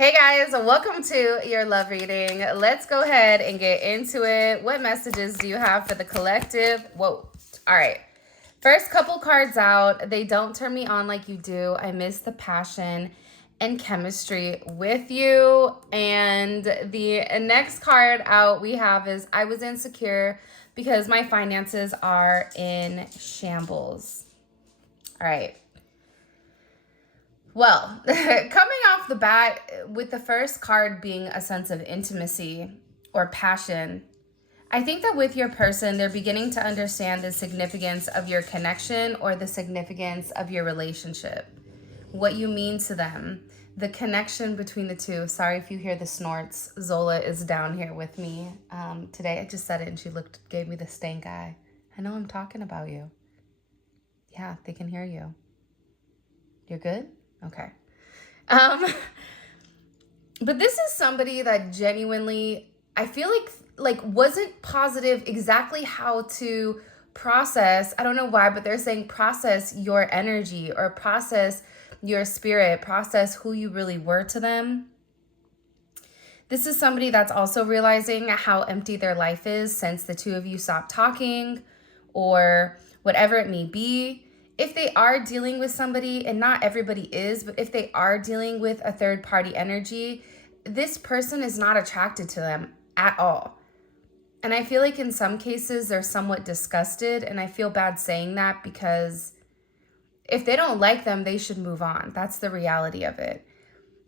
Hey guys, welcome to your love reading. Let's go ahead and get into it. What messages do you have for the collective? Whoa. All right. First couple cards out. They don't turn me on like you do. I miss the passion and chemistry with you. And the next card out we have is I was insecure because my finances are in shambles. All right. Well, coming off the bat with the first card being a sense of intimacy or passion, I think that with your person, they're beginning to understand the significance of your connection or the significance of your relationship, what you mean to them, the connection between the two. Sorry if you hear the snorts. Zola is down here with me today. I just said it and she gave me the stank eye. I know I'm talking about you. Yeah, they can hear you. You're good? Okay. But this is somebody that genuinely, I feel like wasn't positive exactly how to process. I don't know why, but they're saying process your energy or process your spirit, process who you really were to them. This is somebody that's also realizing how empty their life is since the two of you stopped talking or whatever it may be. If they are dealing with somebody, and not everybody is, but if they are dealing with a third party energy, this person is not attracted to them at all. And I feel like in some cases they're somewhat disgusted, and I feel bad saying that because if they don't like them, they should move on. That's the reality of it.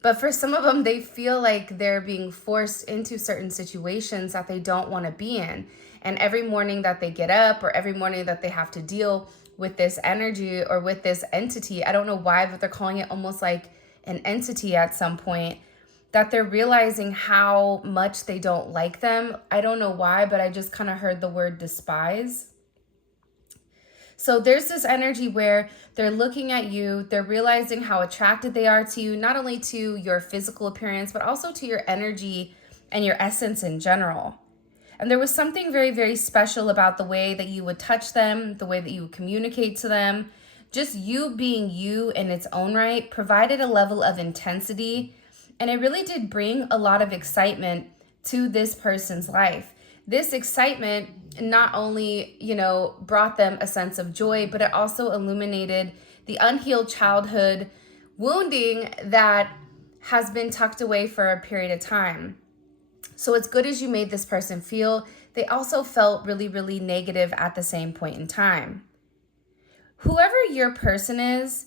But for some of them, they feel like they're being forced into certain situations that they don't want to be in. And every morning that they get up or every morning that they have to deal with this energy or with this entity, I don't know why, but they're calling it almost like an entity at some point, that they're realizing how much they don't like them. I don't know why, but I just kind of heard the word despise. So there's this energy where they're looking at you, they're realizing how attracted they are to you, not only to your physical appearance, but also to your energy and your essence in general. And there was something very, very special about the way that you would touch them, the way that you would communicate to them. Just you being you in its own right provided a level of intensity. And it really did bring a lot of excitement to this person's life. This excitement not only, brought them a sense of joy, but it also illuminated the unhealed childhood wounding that has been tucked away for a period of time. So as good as you made this person feel, they also felt really, really negative at the same point in time. Whoever your person is,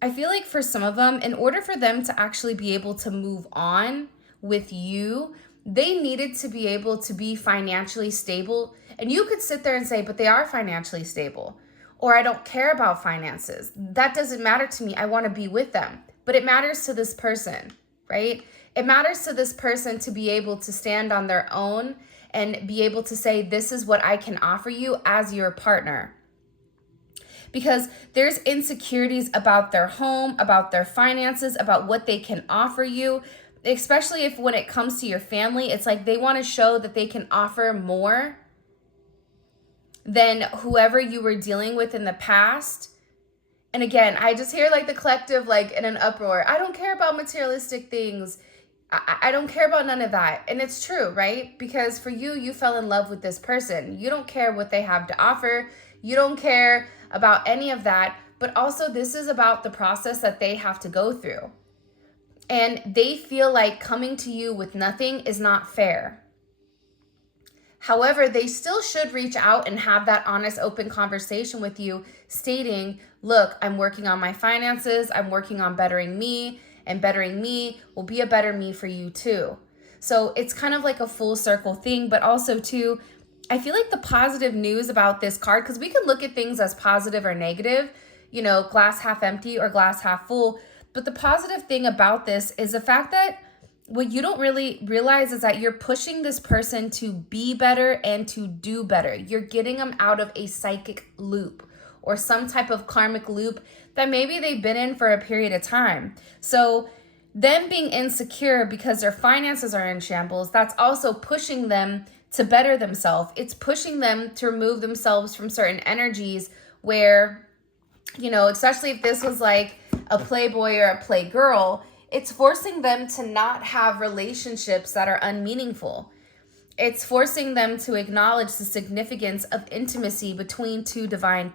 I feel like for some of them, in order for them to actually be able to move on with you, they needed to be able to be financially stable. And you could sit there and say, but they are financially stable. Or I don't care about finances. That doesn't matter to me. I want to be with them. But it matters to this person, right? It matters to this person to be able to stand on their own and be able to say, this is what I can offer you as your partner. Because there's insecurities about their home, about their finances, about what they can offer you, especially if when it comes to your family, it's like they want to show that they can offer more than whoever you were dealing with in the past. And again, I just hear like the collective like in an uproar. I don't care about materialistic things. I don't care about none of that. And it's true, right? Because for you, you fell in love with this person. You don't care what they have to offer. You don't care about any of that. But also this is about the process that they have to go through. And they feel like coming to you with nothing is not fair. However, they still should reach out and have that honest, open conversation with you stating, look, I'm working on my finances. I'm working on bettering me. And bettering me will be a better me for you too. So it's kind of like a full circle thing, but also too, I feel like the positive news about this card, because we can look at things as positive or negative, glass half empty or glass half full. But the positive thing about this is the fact that what you don't really realize is that you're pushing this person to be better and to do better. You're getting them out of a psychic loop or some type of karmic loop that maybe they've been in for a period of time. So them being insecure because their finances are in shambles, that's also pushing them to better themselves. It's pushing them to remove themselves from certain energies where, especially if this was like a playboy or a playgirl, It's forcing them to not have relationships that are unmeaningful. It's forcing them to acknowledge the significance of intimacy between two divine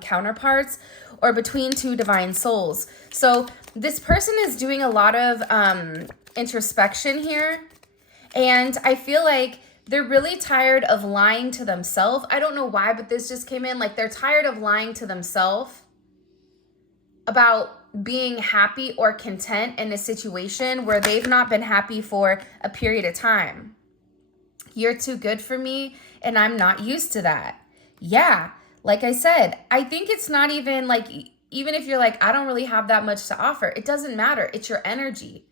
counterparts or between two divine souls. So this person is doing a lot of introspection here. And I feel like they're really tired of lying to themselves. I don't know why, but this just came in. Like, they're tired of lying to themselves about being happy or content in a situation where they've not been happy for a period of time. You're too good for me, and I'm not used to that. Yeah, like I said, I think it's not even like, even if you're like, I don't really have that much to offer, it doesn't matter. It's your energy.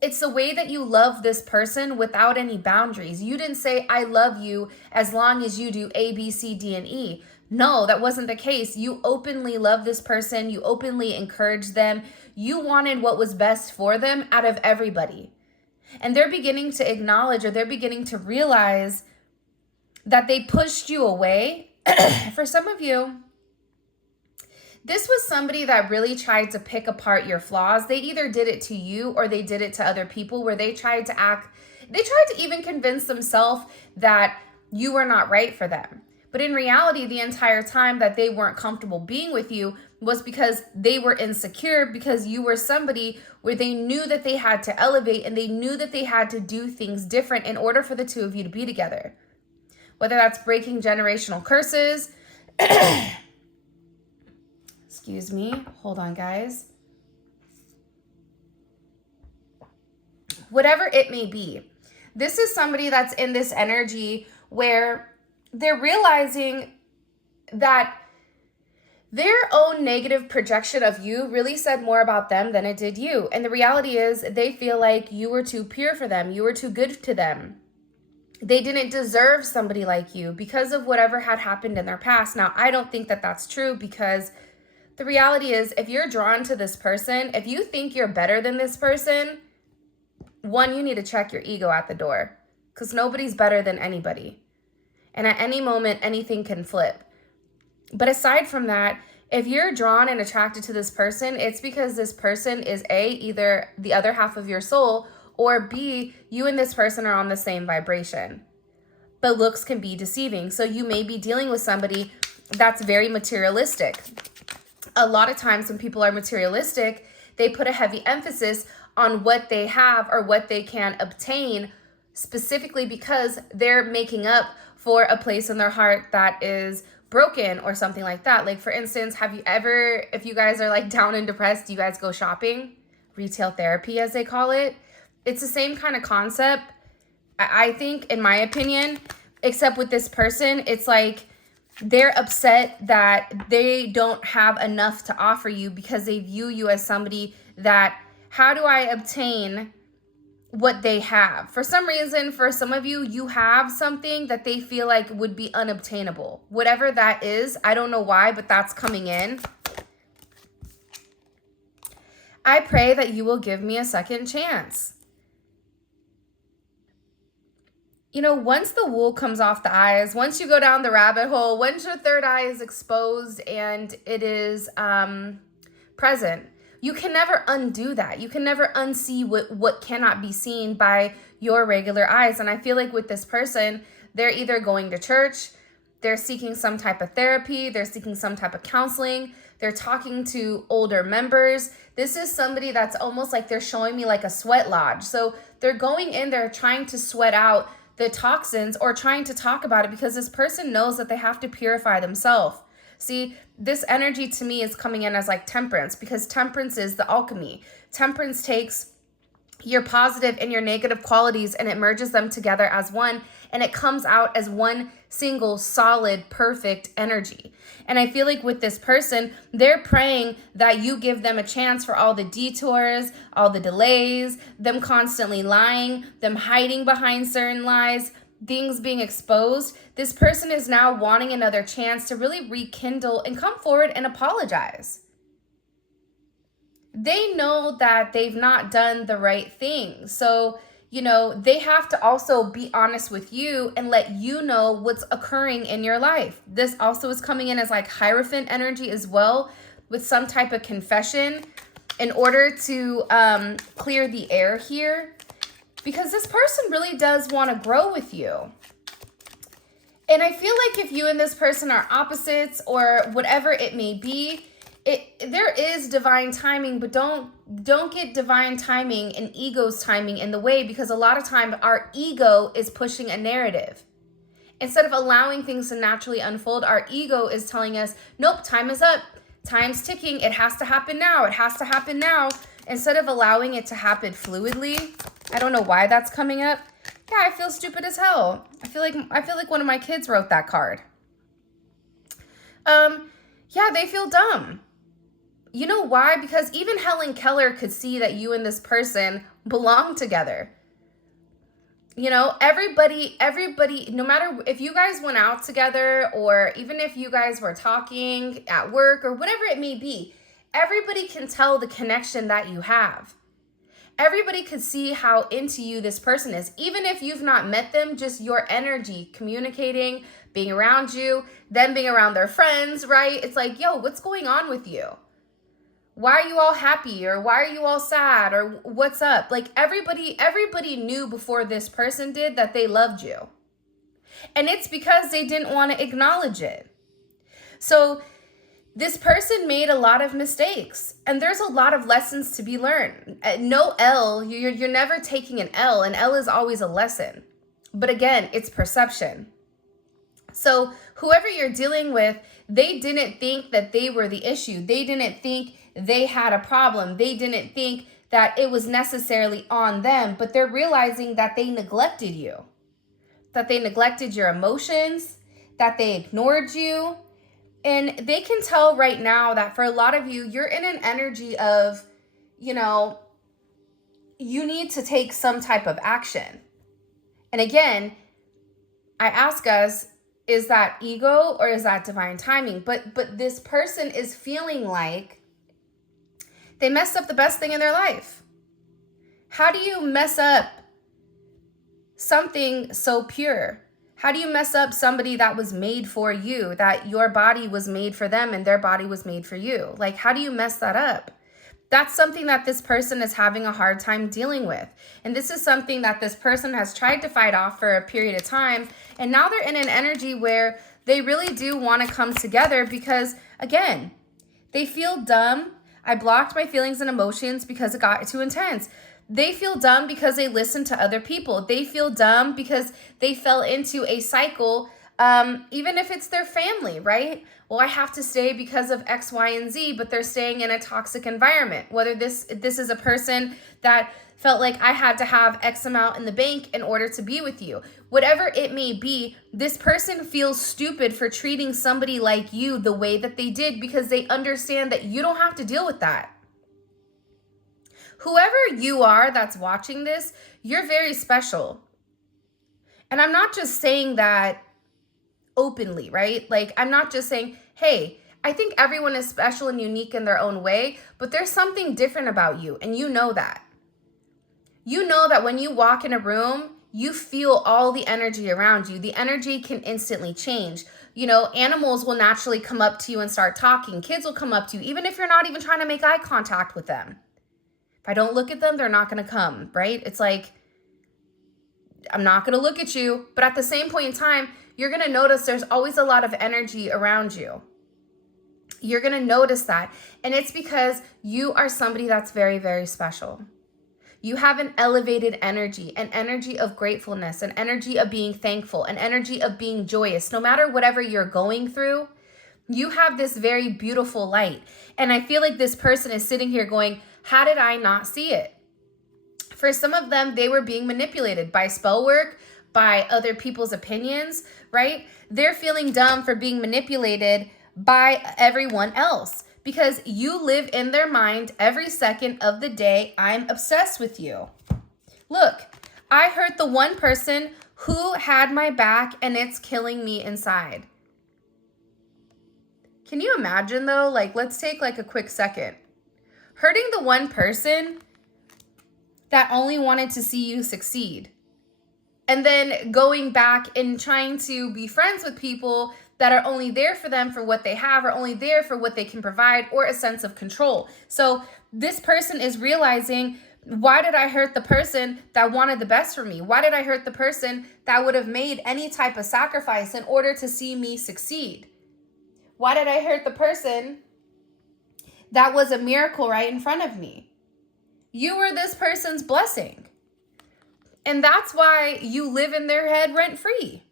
It's the way that you love this person without any boundaries. You didn't say, I love you as long as you do A, B, C, D, and E. No, that wasn't the case. You openly love this person. You openly encouraged them. You wanted what was best for them out of everybody. And they're beginning to acknowledge, or they're beginning to realize that they pushed you away. For some of you, this was somebody that really tried to pick apart your flaws. They either did it to you or they did it to other people, where they tried to even convince themselves that you were not right for them. But in reality, the entire time that they weren't comfortable being with you was because they were insecure, because you were somebody where they knew that they had to elevate and they knew that they had to do things different in order for the two of you to be together. Whether that's breaking generational curses, excuse me, hold on guys. Whatever it may be, this is somebody that's in this energy where they're realizing that their own negative projection of you really said more about them than it did you. And the reality is they feel like you were too pure for them. You were too good to them. They didn't deserve somebody like you because of whatever had happened in their past. Now, I don't think that that's true, because the reality is, if you're drawn to this person, if you think you're better than this person, one, you need to check your ego at the door, because nobody's better than anybody. And at any moment, anything can flip. But aside from that, if you're drawn and attracted to this person, it's because this person is A, either the other half of your soul, or B, you and this person are on the same vibration. But looks can be deceiving. So you may be dealing with somebody that's very materialistic. A lot of times when people are materialistic, they put a heavy emphasis on what they have or what they can obtain, specifically because they're making up for a place in their heart that is broken or something like that. Like, for instance, if you guys are like down and depressed, do you guys go shopping? Retail therapy, as they call it. It's the same kind of concept, I think, in my opinion, except with this person, it's like they're upset that they don't have enough to offer you because they view you as somebody that, how do I obtain what they have? For some reason, for some of you, you have something that they feel like would be unobtainable. Whatever that is, I don't know why, but that's coming in. I pray that you will give me a second chance. You know, once the wool comes off the eyes, once you go down the rabbit hole, once your third eye is exposed and it is present, you can never undo that. You can never unsee what cannot be seen by your regular eyes. And I feel like with this person, they're either going to church, they're seeking some type of therapy, they're seeking some type of counseling, they're talking to older members. This is somebody that's almost like they're showing me like a sweat lodge. So they're going in, they're trying to sweat out the toxins or trying to talk about it because this person knows that they have to purify themselves. See, this energy to me is coming in as like temperance, because temperance is the alchemy. Temperance takes your positive and your negative qualities and it merges them together as one, and it comes out as one single solid perfect energy. And I feel like with this person, they're praying that you give them a chance for all the detours, all the delays, them constantly lying, them hiding behind certain lies, things being exposed. This person is now wanting another chance to really rekindle and come forward and apologize. They know that they've not done the right thing. So, you know, they have to also be honest with you and let you know what's occurring in your life. This also is coming in as like Hierophant energy as well, with some type of confession. in order to clear the air here, because this person really does want to grow with you. And I feel like if you and this person are opposites or whatever it may be, there is divine timing, but don't get divine timing and ego's timing in the way, because a lot of time our ego is pushing a narrative. Instead of allowing things to naturally unfold, our ego is telling us, nope, time is up. Time's ticking. It has to happen now. It has to happen now. Instead of allowing it to happen fluidly. I don't know why that's coming up. Yeah, I feel stupid as hell. I feel like one of my kids wrote that card. Yeah, they feel dumb. You know why? Because even Helen Keller could see that you and this person belong together. You know, everybody, no matter if you guys went out together or even if you guys were talking at work or whatever it may be, everybody can tell the connection that you have. Everybody could see how into you this person is. Even if you've not met them, just your energy, communicating, being around you, them being around their friends, right? It's like, yo, what's going on with you? Why are you all happy, or why are you all sad, or what's up? Like everybody knew before this person did that they loved you. And it's because they didn't want to acknowledge it. So this person made a lot of mistakes, and there's a lot of lessons to be learned. No L, you're never taking an L. An L is always a lesson. But again, it's perception. So whoever you're dealing with, they didn't think that they were the issue. They didn't think they had a problem. They didn't think that it was necessarily on them, but they're realizing that they neglected you, that they neglected your emotions, that they ignored you. And they can tell right now that for a lot of you, you're in an energy of, you know, you need to take some type of action. And again, I ask us, is that ego or is that divine timing? But this person is feeling like they messed up the best thing in their life. How do you mess up something so pure? How do you mess up somebody that was made for you, that your body was made for them and their body was made for you? Like, how do you mess that up? That's something that this person is having a hard time dealing with. And this is something that this person has tried to fight off for a period of time. And now they're in an energy where they really do want to come together because, again, they feel dumb. I blocked my feelings and emotions because it got too intense. They feel dumb because they listen to other people. They feel dumb because they fell into a cycle, even if it's their family, right? Well, I have to stay because of X, Y, and Z, but they're staying in a toxic environment. Whether this is a person that felt like I had to have X amount in the bank in order to be with you. Whatever it may be, this person feels stupid for treating somebody like you the way that they did because they understand that you don't have to deal with that. Whoever you are that's watching this, you're very special. And I'm not just saying that openly, right? Like, I'm not just saying, hey, I think everyone is special and unique in their own way, but there's something different about you, and you know that. You know that when you walk in a room, you feel all the energy around you. The energy can instantly change. You know, animals will naturally come up to you and start talking. Kids will come up to you, even if you're not even trying to make eye contact with them. If I don't look at them, they're not going to come, right? It's like, I'm not going to look at you. But at the same point in time, you're going to notice there's always a lot of energy around you. You're going to notice that. And it's because you are somebody that's very, very special. You have an elevated energy, an energy of gratefulness, an energy of being thankful, an energy of being joyous. No matter whatever you're going through, you have this very beautiful light. And I feel like this person is sitting here going, how did I not see it? For some of them, they were being manipulated by spell work, by other people's opinions, right? They're feeling dumb for being manipulated by everyone else because you live in their mind every second of the day. I'm obsessed with you. Look, I hurt the one person who had my back and it's killing me inside. Can you imagine though? Like, let's take like a quick second. Hurting the one person that only wanted to see you succeed. And then going back and trying to be friends with people that are only there for them for what they have, or only there for what they can provide, or a sense of control. So this person is realizing, why did I hurt the person that wanted the best for me? Why did I hurt the person that would have made any type of sacrifice in order to see me succeed? Why did I hurt the person that was a miracle right in front of me? You were this person's blessing. And that's why you live in their head rent-free.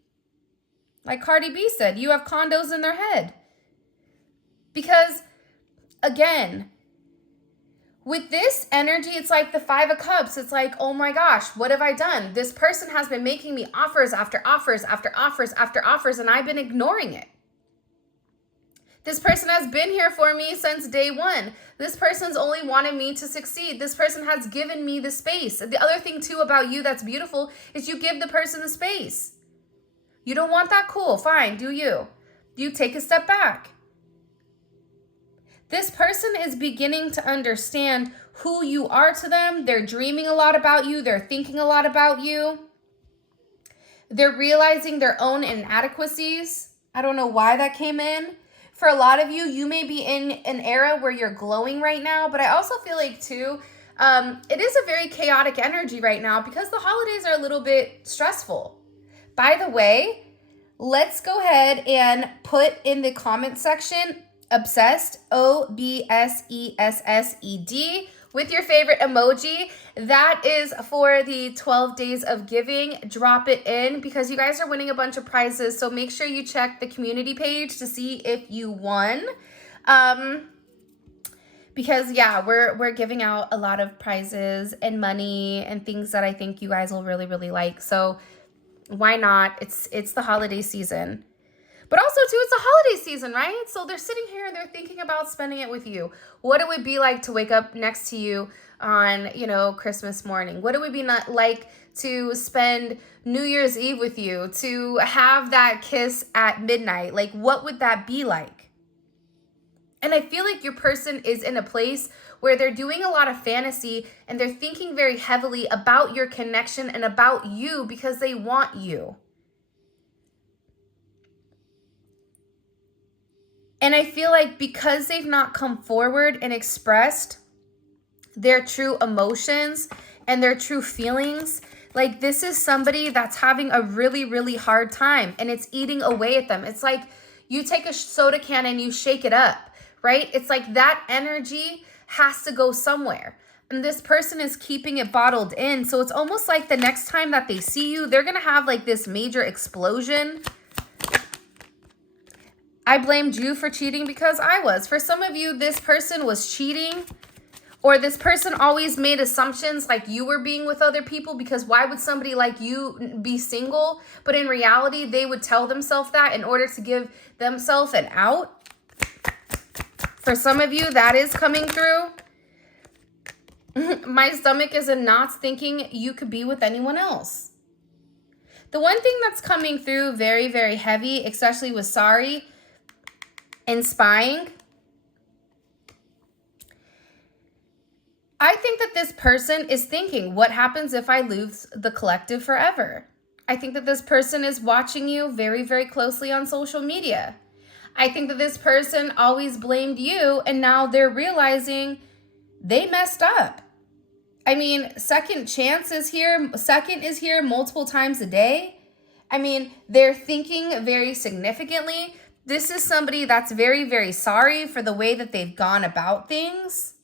Like Cardi B said, you have condos in their head. Because, again, with this energy, it's like the Five of Cups. It's like, oh my gosh, what have I done? This person has been making me offers after offers after offers after offers, and I've been ignoring it. This person has been here for me since day one. This person's only wanted me to succeed. This person has given me the space. The other thing, too, about you that's beautiful is you give the person the space. You don't want that? Cool, fine, do you. You take a step back. This person is beginning to understand who you are to them. They're dreaming a lot about you. They're thinking a lot about you. They're realizing their own inadequacies. I don't know why that came in. For a lot of you, you may be in an era where you're glowing right now, but I also feel like, too, it is a very chaotic energy right now because the holidays are a little bit stressful. By the way, let's go ahead and put in the comment section obsessed, OBSESSED, with your favorite emoji. That is for the 12 days of giving. Drop it in because you guys are winning a bunch of prizes. So make sure you check the community page to see if you won. Because yeah, we're giving out a lot of prizes and money and things that I think you guys will really, really like. So why not? It's the holiday season. But also, too, it's a holiday season, right? So they're sitting here and they're thinking about spending it with you. What it would be like to wake up next to you on, Christmas morning. What it would be like to spend New Year's Eve with you, to have that kiss at midnight. Like, what would that be like? And I feel like your person is in a place where they're doing a lot of fantasy and they're thinking very heavily about your connection and about you because they want you. And I feel like because they've not come forward and expressed their true emotions and their true feelings, like this is somebody that's having a really, really hard time and it's eating away at them. It's like you take a soda can and you shake it up, right? It's like that energy has to go somewhere. And this person is keeping it bottled in. So it's almost like the next time that they see you, they're going to have like this major explosion. I blamed you for cheating because I was. For some of you, this person was cheating, or this person always made assumptions like you were being with other people because why would somebody like you be single? But in reality, they would tell themselves that in order to give themselves an out. For some of you, that is coming through. My stomach is in knots thinking you could be with anyone else. The one thing that's coming through very, very heavy, especially with sorry, and spying, I think that this person is thinking, what happens if I lose the collective forever? I think that this person is watching you very, very closely on social media. I think that this person always blamed you and now they're realizing they messed up. I mean, second chance is here. Second is here multiple times a day. I mean, they're thinking very significantly. This is somebody that's very, very sorry for the way that they've gone about things.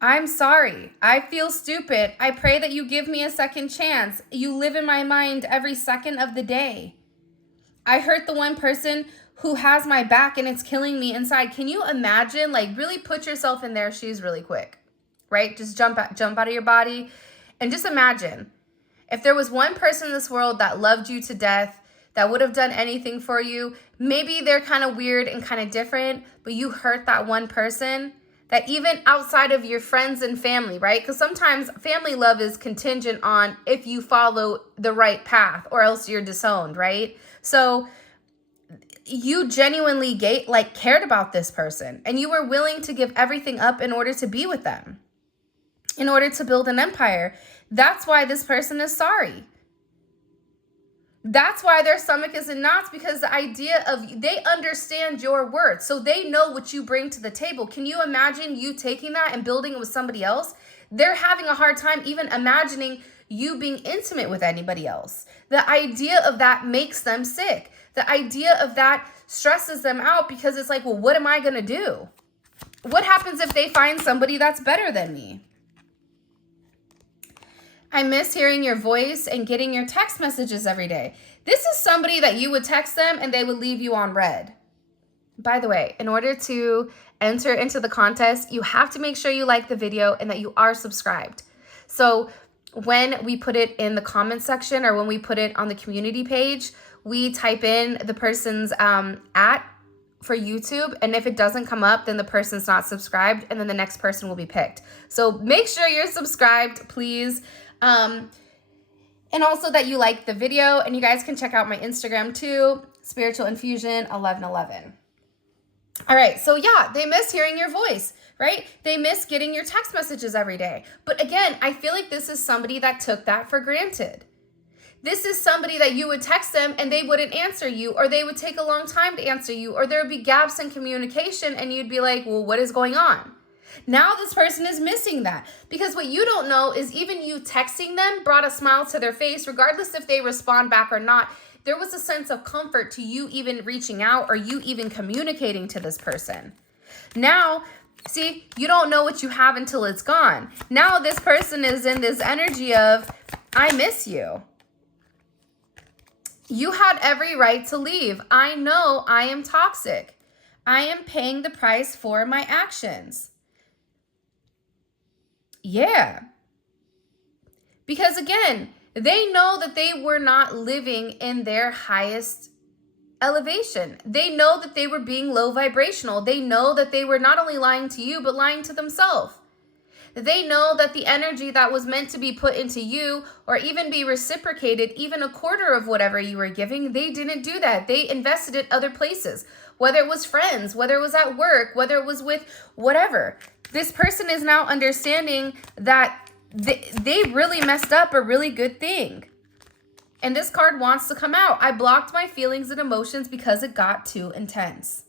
I'm sorry. I feel stupid. I pray that you give me a second chance. You live in my mind every second of the day. I hurt the one person who has my back and it's killing me inside. Can you imagine? Like, really put yourself in their shoes really quick, right? Just jump out of your body and just imagine if there was one person in this world that loved you to death, that would have done anything for you. Maybe they're kind of weird and kind of different, but you hurt that one person that even outside of your friends and family, right? Because sometimes family love is contingent on if you follow the right path or else you're disowned, right? So you genuinely cared about this person and you were willing to give everything up in order to be with them, in order to build an empire. That's why this person is sorry. That's why their stomach is in knots, because the idea of, they understand your worth. So they know what you bring to the table. Can you imagine you taking that and building it with somebody else? They're having a hard time even imagining you being intimate with anybody else. The idea of that makes them sick. The idea of that stresses them out, because it's like, well, what am I going to do? What happens if they find somebody that's better than me? I miss hearing your voice and getting your text messages every day. This is somebody that you would text them and they would leave you on red. By the way, in order to enter into the contest, you have to make sure you like the video and that you are subscribed. So when we put it in the comment section, or when we put it on the community page, we type in the person's @ for YouTube, and if it doesn't come up, then the person's not subscribed, and then the next person will be picked. So make sure you're subscribed, please. And also that you like the video, and you guys can check out my Instagram too, Spiritual Infusion 1111. All right, so yeah, they miss hearing your voice, right? They miss getting your text messages every day. But again, I feel like this is somebody that took that for granted. This is somebody that you would text them and they wouldn't answer you, or they would take a long time to answer you, or there would be gaps in communication and you'd be like, well, what is going on? Now this person is missing that, because what you don't know is even you texting them brought a smile to their face, regardless if they respond back or not. There was a sense of comfort to you even reaching out, or you even communicating to this person. Now, see, you don't know what you have until it's gone. Now this person is in this energy of, I miss you. You had every right to leave. I know I am toxic. I am paying the price for my actions. Yeah. Because again, they know that they were not living in their highest elevation. They know that they were being low vibrational. They know that they were not only lying to you, but lying to themselves. They know that the energy that was meant to be put into you, or even be reciprocated, even a quarter of whatever you were giving, they didn't do that. They invested it other places, whether it was friends, whether it was at work, whether it was with whatever. This person is now understanding that they really messed up a really good thing. And this card wants to come out. I blocked my feelings and emotions because it got too intense.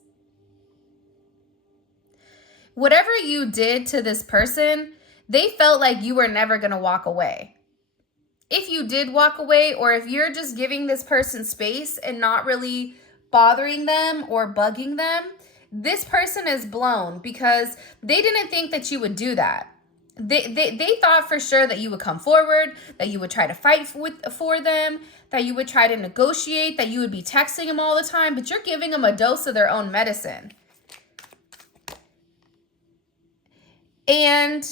Whatever you did to this person, they felt like you were never going to walk away. If you did walk away, or if you're just giving this person space and not really bothering them or bugging them, this person is blown, because they didn't think that you would do that. They thought for sure that you would come forward, that you would try to fight for them, that you would try to negotiate, that you would be texting them all the time, but you're giving them a dose of their own medicine. And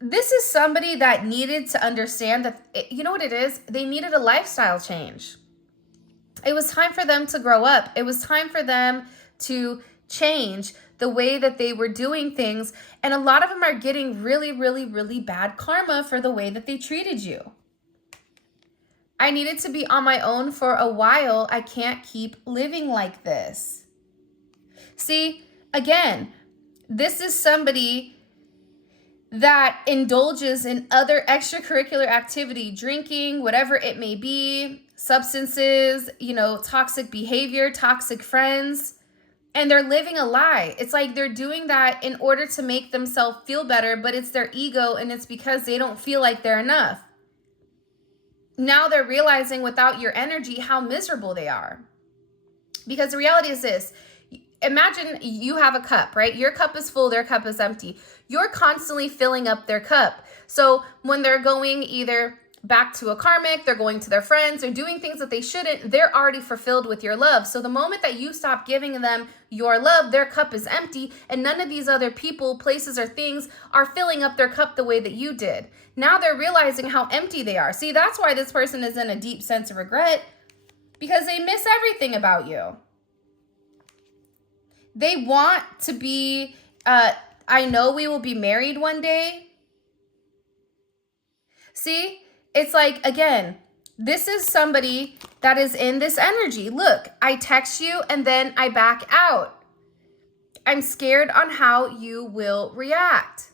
this is somebody that needed to understand that, you know what it is? They needed a lifestyle change. It was time for them to grow up. It was time for them to change the way that they were doing things. And a lot of them are getting really, really, really bad karma for the way that they treated you. I needed to be on my own for a while. I can't keep living like this. See, again, this is somebody that indulges in other extracurricular activity, drinking, whatever it may be, substances, toxic behavior, toxic friends, and they're living a lie. It's like they're doing that in order to make themselves feel better, but it's their ego, and it's because they don't feel like they're enough. Now they're realizing without your energy how miserable they are. Because the reality is this. Imagine you have a cup, right? Your cup is full, their cup is empty. You're constantly filling up their cup. So when they're going either back to a karmic, they're going to their friends, they're doing things that they shouldn't, they're already fulfilled with your love. So the moment that you stop giving them your love, their cup is empty, and none of these other people, places, or things are filling up their cup the way that you did. Now they're realizing how empty they are. See, that's why this person is in a deep sense of regret, because they miss everything about you. They want to be, I know we will be married one day. See, it's like, again, this is somebody that is in this energy. Look, I text you and then I back out. I'm scared on how you will react.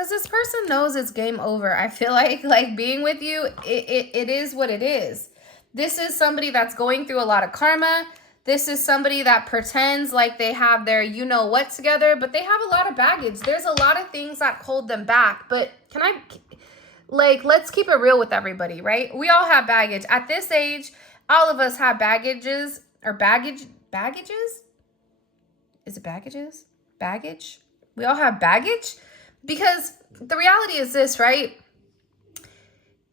because this person knows it's game over. I feel like being with you, it is what it is. This is somebody that's going through a lot of karma. This is somebody that pretends like they have their you know what together, but they have a lot of baggage. There's a lot of things that hold them back. But let's keep it real with everybody, right? We all have baggage. At this age, all of us have baggages or baggages? Is it baggages? Baggage? We all have baggage, because the reality is this, right?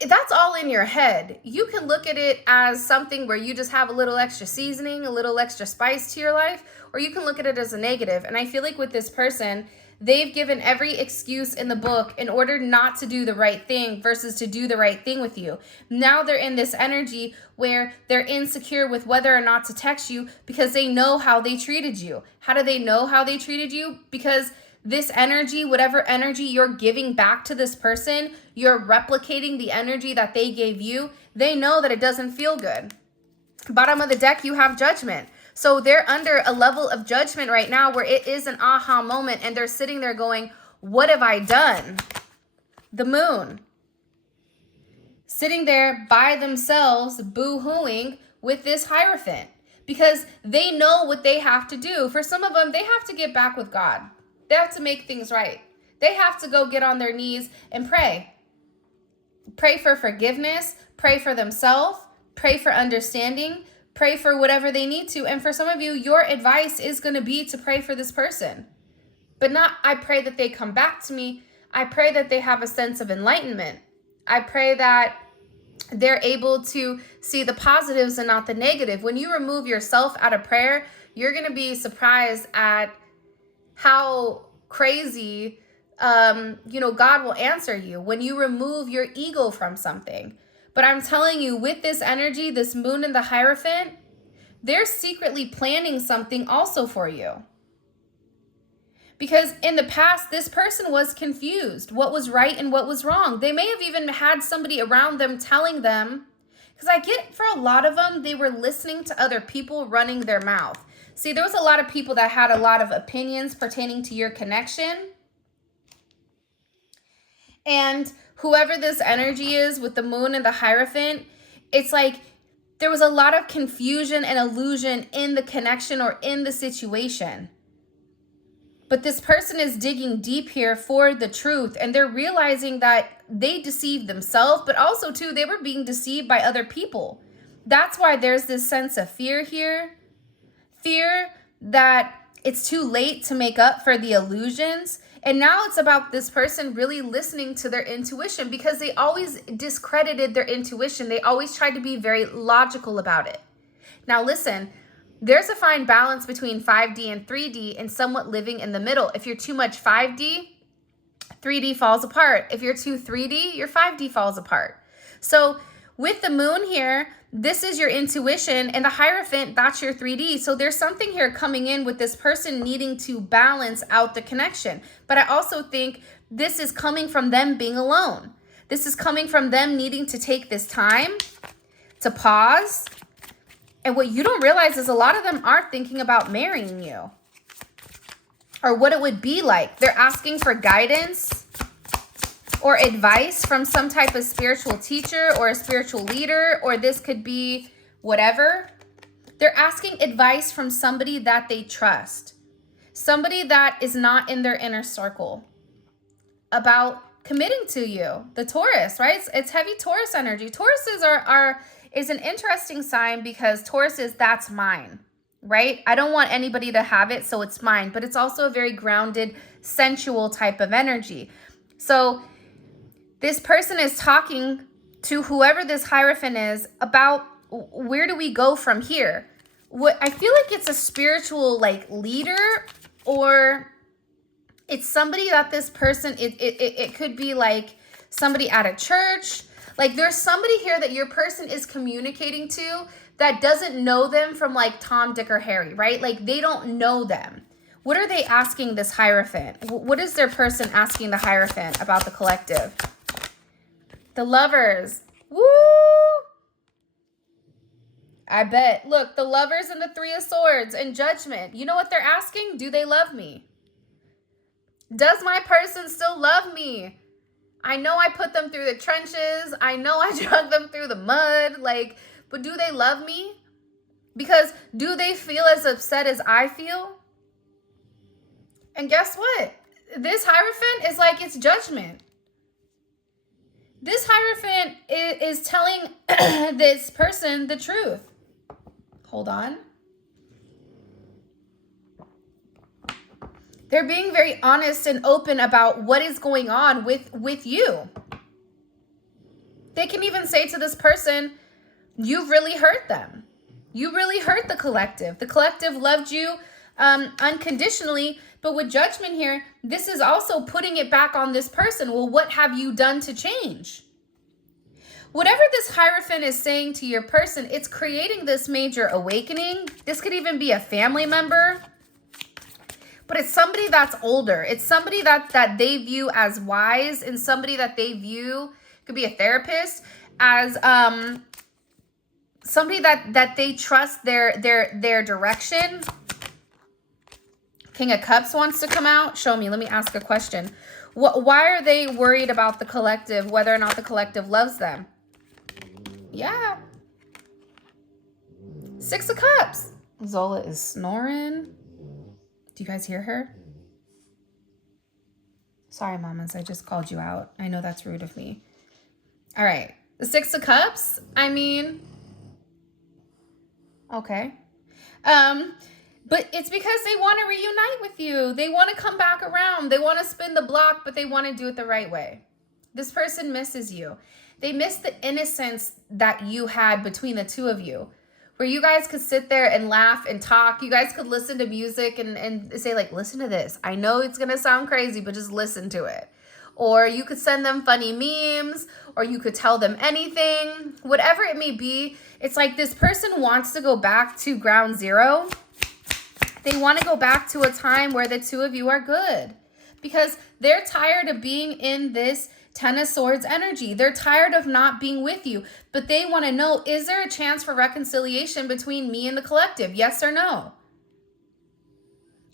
That's all in your head. You can look at it as something where you just have a little extra seasoning, a little extra spice to your life, or you can look at it as a negative. And I feel like with this person, they've given every excuse in the book in order not to do the right thing versus to do the right thing with you. Now they're in this energy where they're insecure with whether or not to text you because they know how they treated you. How do they know how they treated you? Because this energy, whatever energy you're giving back to this person, you're replicating the energy that they gave you. They know that it doesn't feel good. Bottom of the deck, you have Judgment. So they're under a level of judgment right now where it is an aha moment, and they're sitting there going, what have I done? The Moon. Sitting there by themselves, boo-hooing with this Hierophant, because they know what they have to do. For some of them, they have to get back with God. They have to make things right. They have to go get on their knees and pray. Pray for forgiveness. Pray for themselves. Pray for understanding. Pray for whatever they need to. And for some of you, your advice is going to be to pray for this person. But not, I pray that they come back to me. I pray that they have a sense of enlightenment. I pray that they're able to see the positives and not the negative. When you remove yourself out of prayer, you're going to be surprised at how crazy, God will answer you when you remove your ego from something. But I'm telling you, with this energy, this Moon and the Hierophant, they're secretly planning something also for you. Because in the past, this person was confused what was right and what was wrong. They may have even had somebody around them telling them, because I get for a lot of them, they were listening to other people running their mouth. See, there was a lot of people that had a lot of opinions pertaining to your connection. And whoever this energy is with the Moon and the Hierophant, it's like there was a lot of confusion and illusion in the connection or in the situation. But this person is digging deep here for the truth, and they're realizing that they deceived themselves, but also too, they were being deceived by other people. That's why there's this sense of fear here. Fear that it's too late to make up for the illusions. And now it's about this person really listening to their intuition, because they always discredited their intuition. They always tried to be very logical about it. Now listen, there's a fine balance between 5D and 3D and somewhat living in the middle. If you're too much 5D, 3D falls apart. If you're too 3D, your 5D falls apart. So with the Moon here, this is your intuition, and the Hierophant, that's your 3D. So there's something here coming in with this person needing to balance out the connection. But I also think this is coming from them being alone. This is coming from them needing to take this time to pause. And what you don't realize is a lot of them are thinking about marrying you, or what it would be like. They're asking for guidance or advice from some type of spiritual teacher or a spiritual leader, or this could be whatever. They're asking advice from somebody that they trust, somebody that is not in their inner circle, about committing to you. The Taurus, right? It's heavy Taurus energy. Tauruses is an interesting sign, because Taurus is, that's mine, right? I don't want anybody to have it, so it's mine. But it's also a very grounded, sensual type of energy. So this person is talking to whoever this Hierophant is about, where do we go from here? What I feel like it's a spiritual leader, or it's somebody that this person, it could be like somebody at a church. Like there's somebody here that your person is communicating to that doesn't know them from Tom, Dick, or Harry, right? Like they don't know them. What are they asking this Hierophant? What is their person asking the Hierophant about the collective? The Lovers. Woo! I bet. Look, the Lovers and the Three of Swords and Judgment. You know what they're asking? Do they love me? Does my person still love me? I know I put them through the trenches. I know I drug them through the mud. Like, but do they love me? Because do they feel as upset as I feel? And guess what? This Hierophant is like, it's judgment. This Hierophant is telling this person the truth. Hold on. They're being very honest and open about what is going on with you. They can even say to this person, you've really hurt them. You really hurt the collective. The collective loved you unconditionally, but with judgment here, this is also putting it back on this person. Well, what have you done to change? Whatever this Hierophant is saying to your person, it's creating this major awakening. This could even be a family member. But it's somebody that's older. It's somebody that they view as wise, and somebody that they view, could be a therapist, as somebody that they trust their direction. King of Cups wants to come out. Show me. Let me ask a question. Why are they worried about the collective, whether or not the collective loves them? Yeah. Six of Cups. Zola is snoring. Do you guys hear her? Sorry, mamas, I just called you out. I know that's rude of me. All right. The Six of Cups, I mean, okay. But it's because they want to reunite with you. They want to come back around. They want to spin the block, but they want to do it the right way. This person misses you. They miss the innocence that you had between the two of you, where you guys could sit there and laugh and talk. You guys could listen to music and say, like, listen to this. I know it's going to sound crazy, but just listen to it. Or you could send them funny memes, or you could tell them anything, whatever it may be. It's like this person wants to go back to ground zero. They want to go back to a time where the two of you are good, because they're tired of being in this Ten of Swords energy. They're tired of not being with you, but they want to know, is there a chance for reconciliation between me and the collective? Yes or no?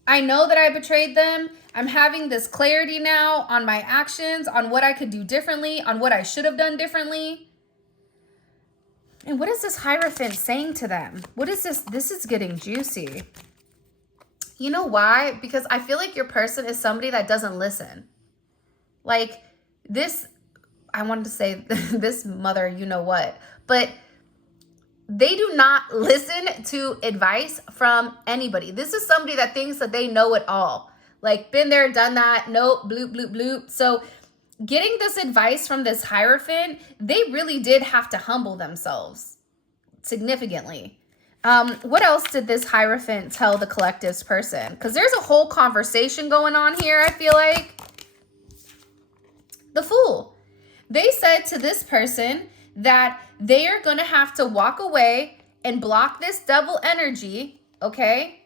I know that I betrayed them. I'm having this clarity now on my actions, on what I could do differently, on what I should have done differently. And what is this Hierophant saying to them? What is this? This is getting juicy. You know why? Because I feel like your person is somebody that doesn't listen. Like, this, I wanted to say this mother, you know what, but they do not listen to advice from anybody. This is somebody that thinks that they know it all. Like, been there, done that. Nope, bloop, bloop, bloop. So getting this advice from this Hierophant, they really did have to humble themselves significantly. What else did this Hierophant tell the collective's person? Because there's a whole conversation going on here, I feel like. The Fool. They said to this person that they are going to have to walk away and block this devil energy, okay?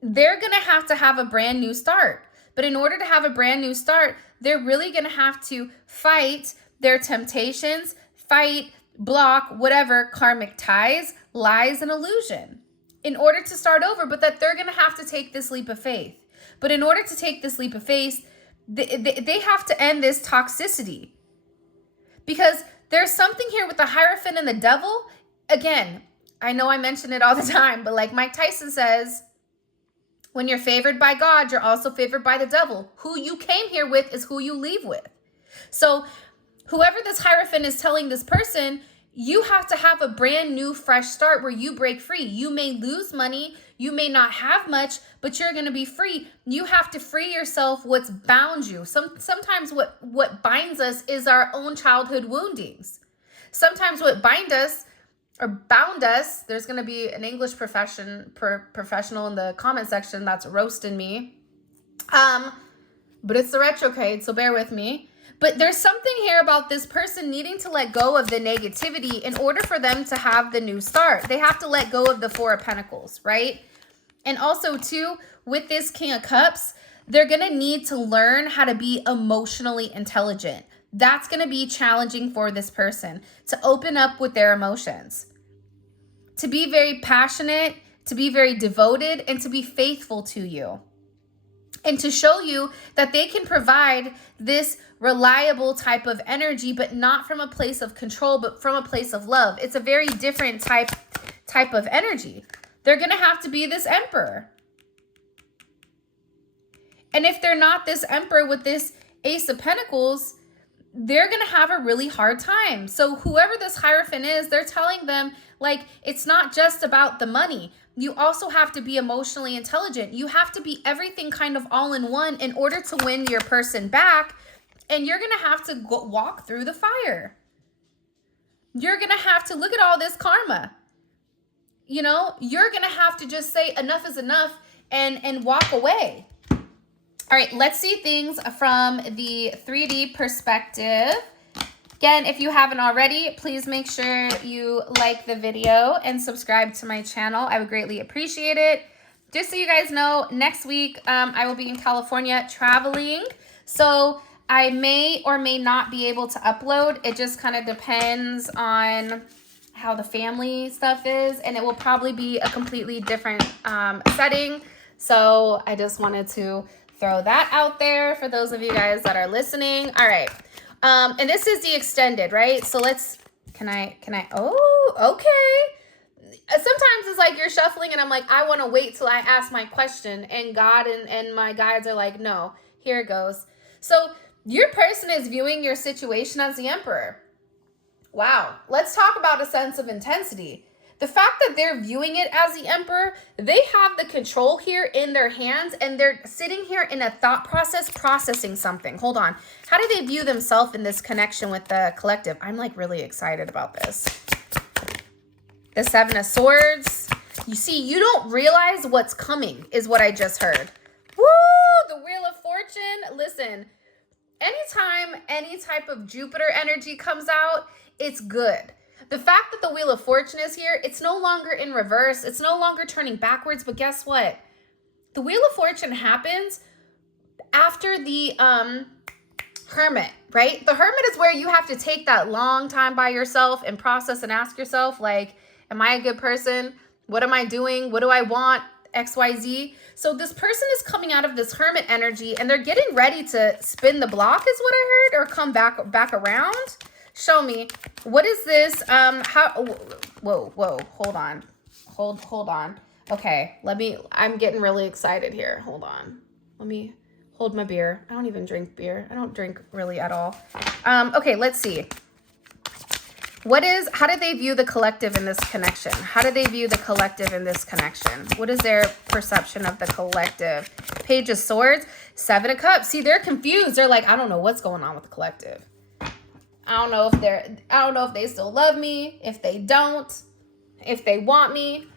They're going to have a brand new start. But in order to have a brand new start, they're really going to have to fight their temptations, fight, block, whatever, karmic ties, lies, and illusion in order to start over, but that they're going to have to take this leap of faith. But in order to take this leap of faith, they have to end this toxicity, because there's something here with the Hierophant and the devil. Again, I know I mention it all the time, but like Mike Tyson says, when you're favored by God, you're also favored by the devil. Who you came here with is who you leave with. So whoever this Hierophant is telling this person, you have to have a brand new, fresh start where you break free. You may lose money. You may not have much, but you're going to be free. You have to free yourself what's bound you. Sometimes what binds us is our own childhood woundings. Sometimes what bound us, there's going to be an English professional in the comment section that's roasting me. But it's the retrograde, so bear with me. But there's something here about this person needing to let go of the negativity in order for them to have the new start. They have to let go of the Four of Pentacles, right? And also, too, with this King of Cups, they're going to need to learn how to be emotionally intelligent. That's going to be challenging for this person, to open up with their emotions, to be very passionate, to be very devoted, and to be faithful to you. and to show you that they can provide this reliable type of energy, but not from a place of control, but from a place of love. It's a very different type of energy. They're going to have to be this Emperor. And if they're not this Emperor with this Ace of Pentacles, they're going to have a really hard time. So whoever this Hierophant is, they're telling them, like, it's not just about the money. You also have to be emotionally intelligent. You have to be everything kind of all in one in order to win your person back. And you're going to have to walk through the fire. You're going to have to look at all this karma. You know, you're going to have to just say enough is enough and walk away. All right, let's see things from the 3D perspective. Again, if you haven't already, please make sure you like the video and subscribe to my channel. I would greatly appreciate it. Just so you guys know, next week I will be in California traveling. So I may or may not be able to upload. It just kind of depends on how the family stuff is. And it will probably be a completely different setting. So I just wanted to throw that out there for those of you guys that are listening. All right. And this is the extended, right? So let's, oh, okay. Sometimes it's like you're shuffling and I'm like, I want to wait till I ask my question. And God and my guides are like, no, here it goes. So your person is viewing your situation as the Emperor. Wow. Let's talk about a sense of intensity. The fact that they're viewing it as the Emperor, they have the control here in their hands and they're sitting here in a thought process, processing something. Hold on. How do they view themselves in this connection with the collective? I'm like really excited about this. The Seven of Swords. You see, you don't realize what's coming is what I just heard. Woo! The Wheel of Fortune. Listen, anytime any type of Jupiter energy comes out, it's good. The fact that the Wheel of Fortune is here, it's no longer in reverse. It's no longer turning backwards. But guess what? The Wheel of Fortune happens after the Hermit, right? The Hermit is where you have to take that long time by yourself and process and ask yourself, like, am I a good person? What am I doing? What do I want? XYZ. So this person is coming out of this Hermit energy and they're getting ready to spin the block is what I heard, or come back around. Show me. What is this? Whoa, hold on. Okay, I'm getting really excited here. Hold on. Let me hold my beer. I don't even drink beer. I don't drink really at all. Okay, let's see. How do they view the collective in this connection? How do they view the collective in this connection? What is their perception of the collective? Page of Swords, Seven of Cups. See, they're confused. They're like, I don't know what's going on with the collective. I don't know if they still love me, if they don't, if they want me.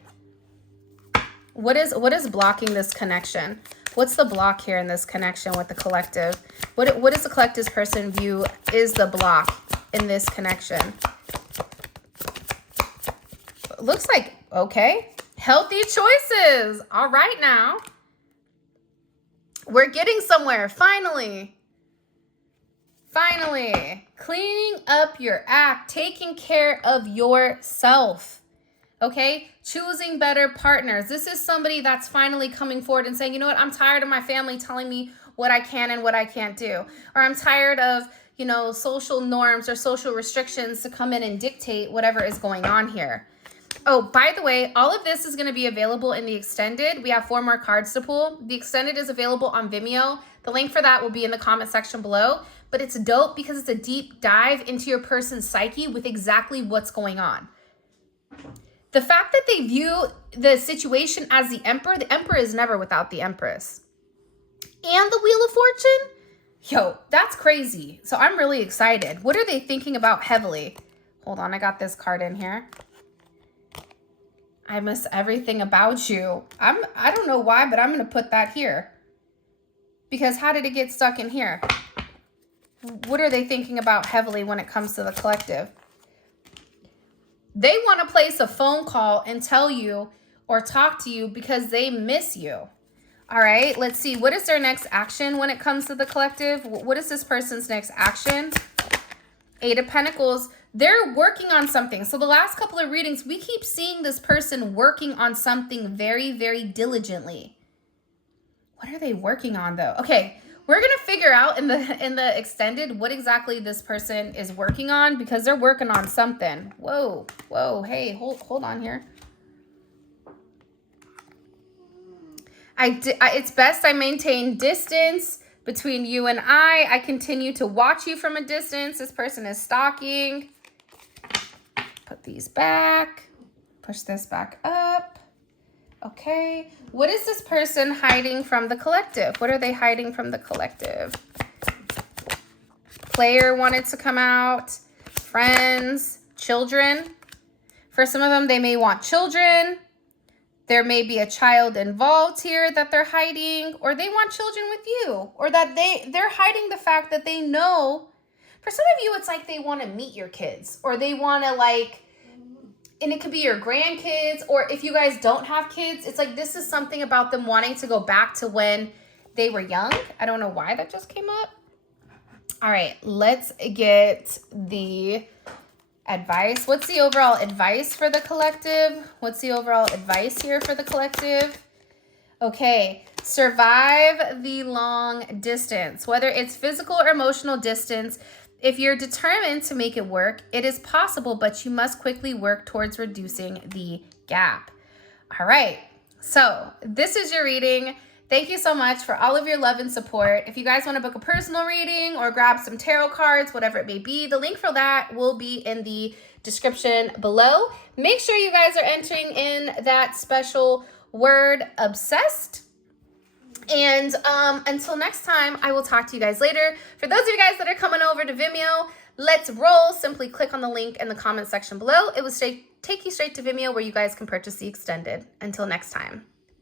What is blocking this connection? What's the block here in this connection with the collective? What does the collective's person view is the block in this connection? Looks like, okay, healthy choices. All right now. We're getting somewhere, finally. Finally, cleaning up your act, taking care of yourself, okay? Choosing better partners. This is somebody that's finally coming forward and saying, you know what, I'm tired of my family telling me what I can and what I can't do. Or I'm tired of, you know, social norms or social restrictions to come in and dictate whatever is going on here. Oh, by the way, all of this is going to be available in the extended. We have 4 more cards to pull. The extended is available on Vimeo. The link for that will be in the comment section below. But it's dope because it's a deep dive into your person's psyche with exactly what's going on. The fact that they view the situation as the Emperor is never without the Empress. And the Wheel of Fortune? Yo, that's crazy. So I'm really excited. What are they thinking about heavily? Hold on, I got this card in here. I miss everything about you. I don't know why, but I'm going to put that here. Because how did it get stuck in here? What are they thinking about heavily when it comes to the collective? They want to place a phone call and tell you or talk to you because they miss you. All right, let's see. What is their next action when it comes to the collective? What is this person's next action? 8 of Pentacles. They're working on something. So the last couple of readings, we keep seeing this person working on something very, very diligently. What are they working on though? Okay, we're gonna figure out in the extended what exactly this person is working on, because they're working on something. Whoa, whoa, hey, hold on here. It's best I maintain distance between you and I continue to watch you from a distance. This person is stalking. Put these back. Push this back up. Okay. What is this person hiding from the collective? What are they hiding from the collective? Player wanted to come out. Friends. Children. For some of them, they may want children. There may be a child involved here that they're hiding, or they want children with you, or that they're hiding the fact that they know. For some of you, it's like they want to meet your kids, or they want to like, and it could be your grandkids, or if you guys don't have kids, it's like this is something about them wanting to go back to when they were young. I don't know why that just came up. All right, let's get the advice. What's the overall advice for the collective? What's the overall advice here for the collective? Okay, survive the long distance. Whether it's physical or emotional distance, if you're determined to make it work, it is possible, but you must quickly work towards reducing the gap. All right, so this is your reading. Thank you so much for all of your love and support. If you guys want to book a personal reading or grab some tarot cards, whatever it may be, the link for that will be in the description below. Make sure you guys are entering in that special word, obsessed. And until next time, I will talk to you guys later. For those of you guys that are coming over to Vimeo, let's roll. Simply click on the link in the comment section below. It will take you straight to Vimeo where you guys can purchase the extended. Until next time.